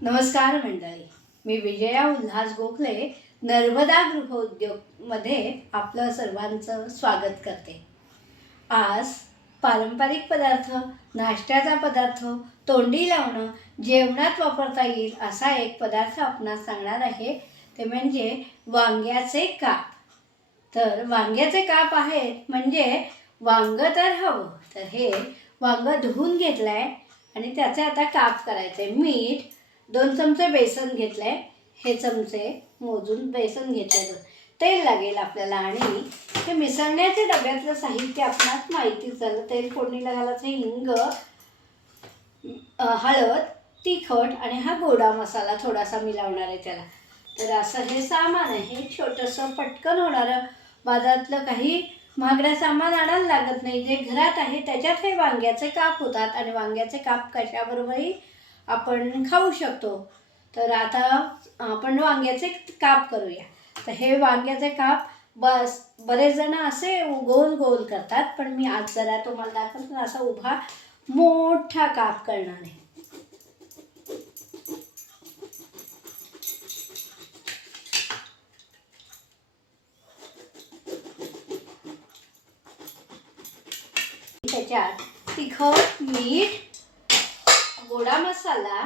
नमस्कार मंडळी, मी विजया उल्हास गोखले नर्मदा गृहोद्योगमध्ये आपलं सर्वांचं स्वागत करते. आज पारंपरिक पदार्थ, नाश्त्याचा पदार्थ, तोंडी लावणं, जेवणात वापरता येईल असा एक पदार्थ आपणास सांगणार आहे. ते म्हणजे वांग्याचे काप. तर वांग्याचे काप आहेत म्हणजे वांग तर हवं. तर हे वांग धुवून घेतलं आहे आणि त्याचे आता काप करायचे. मीठ 2 चमचे बेसन घेतलं आहे. हे चमचे मोजून बेसन घेतलं. तेल लागेल आपल्याला आणि हे मिसळण्याचे डब्यातलं साहित्य आपणास माहितीच झालं. तेल फोडणीला घालायचं, हिंग, हळद, तिखट आणि हा गोडा मसाला थोडासा मी लावणार आहे त्याला. तर असं हे सामान आहे. छोटंसं पटकन होणारं, बाजारातलं काही महागडं सामान आणायला लागत नाही. जे घरात आहे त्याच्यात हे वांग्याचे काप होतात आणि वांग्याचे काप कशाबरोबरही आपण खाऊ शकतो. तर आता आपण वांग्याचे काप करूया. तर हे वांग्याचे काप बरेच जण असे गोल गोल करतात, पण मी आज जरा तुम्हाला दाखवतो असा उभा मोठा काप करणार आहे. त्याच्यात तिखट, मीठ, गोडा मसाला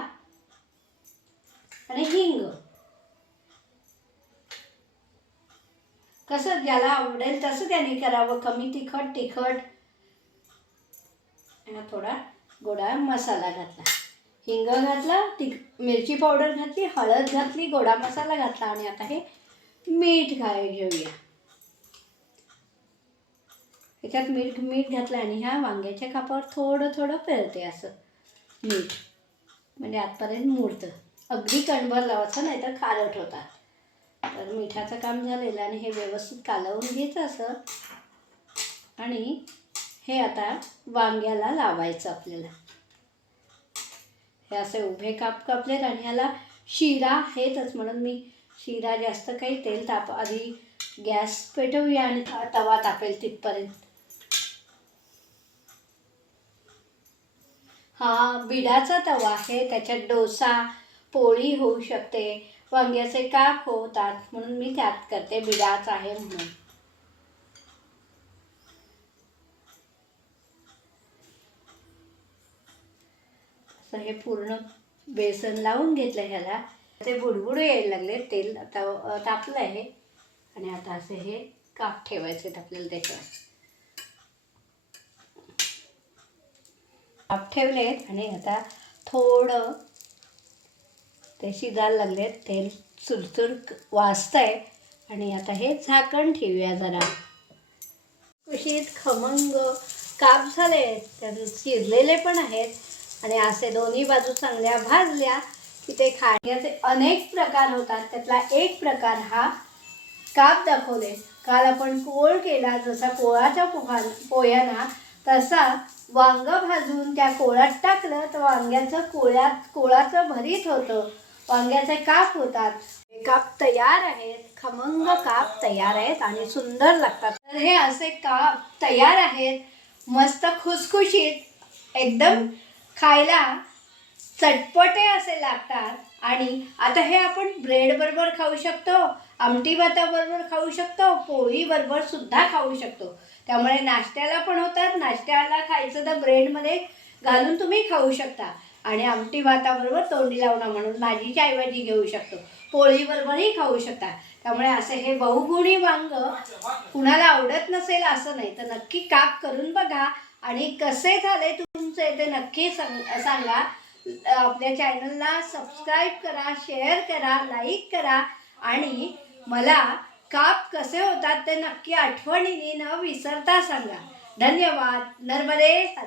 आणि हिंग, कसं ज्याला आवडेल तसं त्याने करावं. कमी तिखट थोडा गोडा मसाला घातला, हिंग घातला, मिरची पावडर घातली, हळद घातली, गोडा मसाला घातला आणि आता हे मीठ घेऊया. त्याच्यात मीठ घातलं आणि ह्या वांग्याच्या कापावर थोडं थोडं फिरते असं मीठ, म्हणजे आतपर्यंत मुरतं. अगदी कणभर लावायचं नाही तर खारट होतात. तर मिठाचं काम झालेलं आणि हे व्यवस्थित कालवून घ्यायचं असं. आणि हे आता वांग्याला लावायचं आपल्याला. हे असे उभे काप कापलेत आणि ह्याला शिरा आहेतच म्हणून मी शिरा जास्त काही तेल आधी गॅस पेटवूया आणि तवा तापेल तिथपर्यंत. हा बिडाचा तवा आहे, त्याच्यात डोसा, पोळी होऊ शकते, वांग्याचे काप होतात, म्हणून मी त्यात करते. बिडाचा आहे म्हणून. असं हे पूर्ण बेसन लावून घेतलं ह्याला. ते बुडबुड यायला लागले, तेल तापलं आहे आणि आता असे हे काप ठेवायचे आपल्याला त्याच्यावर. काप ठेवलेत आणि आता थोडं ते शिजायला लागलेत. तेल चुरचुर वाजतंय आणि आता हे झाकण ठेवूया जरा. कुशीत खमंग काप झाले, त्यात शिजलेले पण आहेत आणि असे दोन्ही बाजू चांगल्या भाजल्या की ते खाण्याचे अनेक प्रकार होतात. त्यातला एक प्रकार हा काप दाखवले. काल आपण कोळ केला, जसा कोळाच्या पोह्यांना तसा वांग भाजून त्या कोळात टाकलं तर वांग्याचं कोळाचं भरीत होतं. वांग्याचे काप होतात. काप तयार आहेत, खमंग काप तयार आहेत आणि सुंदर लागतात. तर हे असे काप तयार आहेत, मस्त खुसखुशीत, एकदम खायला चटपटे असे लागतात. आणि आता हे आपण ब्रेड बरोबर खाऊ शकतो, आमटी भाताबरोबर खाऊ शकतो, पोळी बरोबर सुद्धा खाऊ शकतो. त्यामुळे नाश्त्याला पण होतात. नाश्त्याला खायचं तर ब्रेडमध्ये घालून तुम्ही खाऊ शकता आणि आमटी भाताबरोबर तोंडी लावणं म्हणून भाजीच्या ऐवजी घेऊ शकतो. पोळीबरोबरही खाऊ शकता. त्यामुळे असे हे बहुगुणी वांग कुणाला आवडत नसेल असं नाही. तर नक्की काप करून बघा आणि कसे झाले तुमचे ते नक्की सांगा. आपल्या चॅनलला सबस्क्राईब करा, शेअर करा, लाईक करा आणि मला काप कसे होतात ते नक्की आठवणीने न विसरता सांगा. धन्यवाद. नर्मदे हर.